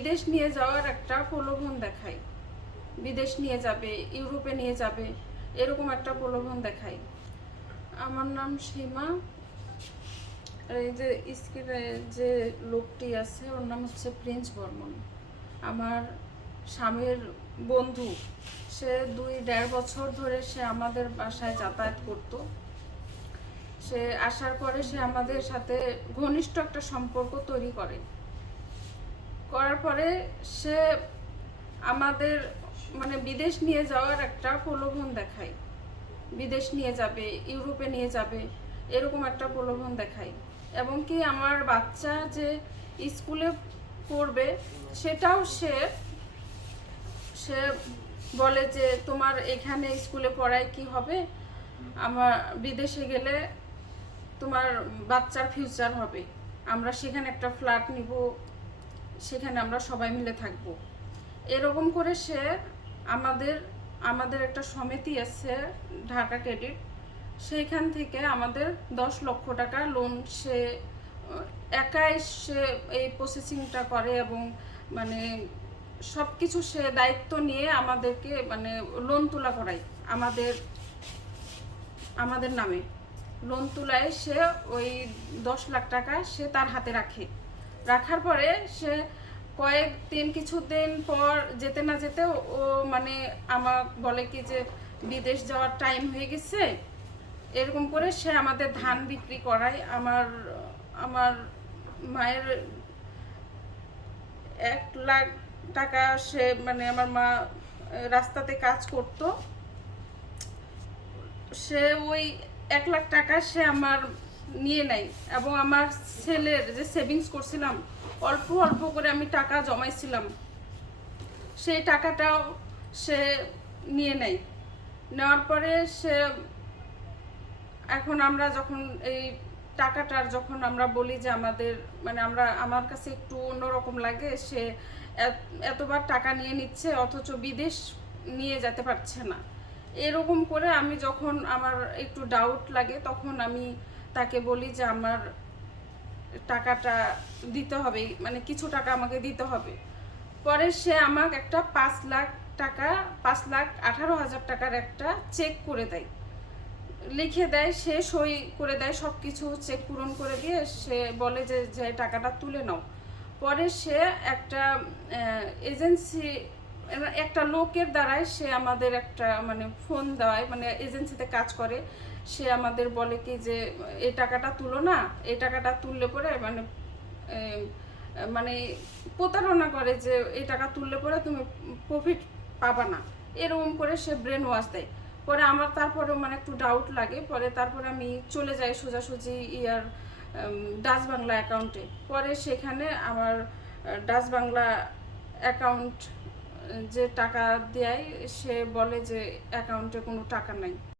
বিদেশ নিয়ে যাওয়ার একটা প্রলোভন দেখায়। বিদেশ নিয়ে যাবে, ইউরোপে নিয়ে যাবে, এরকম একটা প্রলোভন দেখায়। আমার নাম সীমা। এই যে স্ক্রিনে যে লোকটি আছে, ওর নাম হচ্ছে প্রিন্স বর্মন। আমার স্বামীর বন্ধু। সে দুই, দেড় বছর ধরে সে আমাদের বাসায় যাতায়াত করতো। সে আসার পরে সে আমাদের সাথে ঘনিষ্ঠ একটা সম্পর্ক তৈরি করে। করার পরে সে আমাদের মানে বিদেশ নিয়ে যাওয়ার একটা প্রলোভন দেখায়। বিদেশ নিয়ে যাবে, ইউরোপে নিয়ে যাবে, এরকম একটা প্রলোভন দেখায়। এবং কি আমার বাচ্চা যে স্কুলে পড়বে, সেটাও সে সে বলে যে, তোমার এখানে স্কুলে পড়ায় কি হবে? আমার বিদেশে গেলে তোমার বাচ্চার ফিউচার হবে। আমরা সেখানে একটা ফ্ল্যাট নিব সেখানে আমরা সবাই মিলে থাকব। এরকম করে সে আমাদের আমাদের একটা সমিতি আছে, ঢাকা ক্রেডিট, সেইখান থেকে আমাদের দশ লক্ষ টাকা লোন সে, একাই সে এই প্রসেসিংটা করে এবং মানে সব কিছু সে দায়িত্ব নিয়ে আমাদেরকে মানে লোন তোলা করায় আমাদের আমাদের নামে। লোন তুলায় সে ওই দশ লাখ টাকা সে তার হাতে রাখে। রাখার পরে সে কয়েক দিন কিছুদিন পর যেতে না যেতে ও মানে আমার বলে কি যে বিদেশ যাওয়ার টাইম হয়ে গেছে। এরকম করে সে আমাদের ধান বিক্রি করায়। আমার আমার মায়ের এক লাখ টাকা সে মানে আমার মা রাস্তাতে কাজ করতো। সে ওই এক লাখ টাকা সে আমার নিয়ে নেয়। এবং আমার ছেলের যে সেভিংস করছিলাম, অল্প অল্প করে আমি টাকা জমাইছিলাম। সেই টাকাটাও সে নিয়ে নেয়। নেওয়ার পরে সে এখন আমরা যখন এই টাকাটার যখন আমরা বলি যে আমাদের মানে আমরা, আমার কাছে একটু অন্যরকম লাগে, সে এতবার টাকা নিয়ে নিচ্ছে, অথচ বিদেশ নিয়ে যেতে পারছে না। এরকম করে আমি যখন আমার একটু ডাউট লাগে, তখন আমি তাকে বলি যে আমার টাকাটা দিতে হবে মানে কিছু টাকা আমাকে দিতে হবে। পরে সে আমাকে একটা পাঁচ লাখ টাকা, পাঁচ লাখ আঠারো হাজার টাকার একটা চেক করে দেয়। লিখে দেয়, সে সই করে দেয় সব কিছু চেক পূরণ করে দিয়ে সে বলে যে যে টাকাটা তুলে নাও। পরে সে একটা এজেন্সি একটা লোকের দ্বারাই সে আমাদের একটা মানে ফোন দেওয়ায় মানে এজেন্সিতে কাজ করে। সে আমাদের বলে কি যে এই টাকাটা তুলো না। এই টাকাটা তুললে পরে মানে মানে প্রতারণা করে যে এই টাকা তুললে পরে তুমি প্রফিট পাবা না। এরকম করে সে ব্রেন ওয়াশ দেয়। পরে আমার তারপরে মানে একটু ডাউট লাগে। পরে তারপরে আমি চলে যাই সোজাসুজি ইয়ার ডাচ বাংলা অ্যাকাউন্টে পরে সেখানে আমার ডাচ বাংলা অ্যাকাউন্ট যে টাকা দেয় সে বলে যে অ্যাকাউন্টে কোনো টাকা নাই।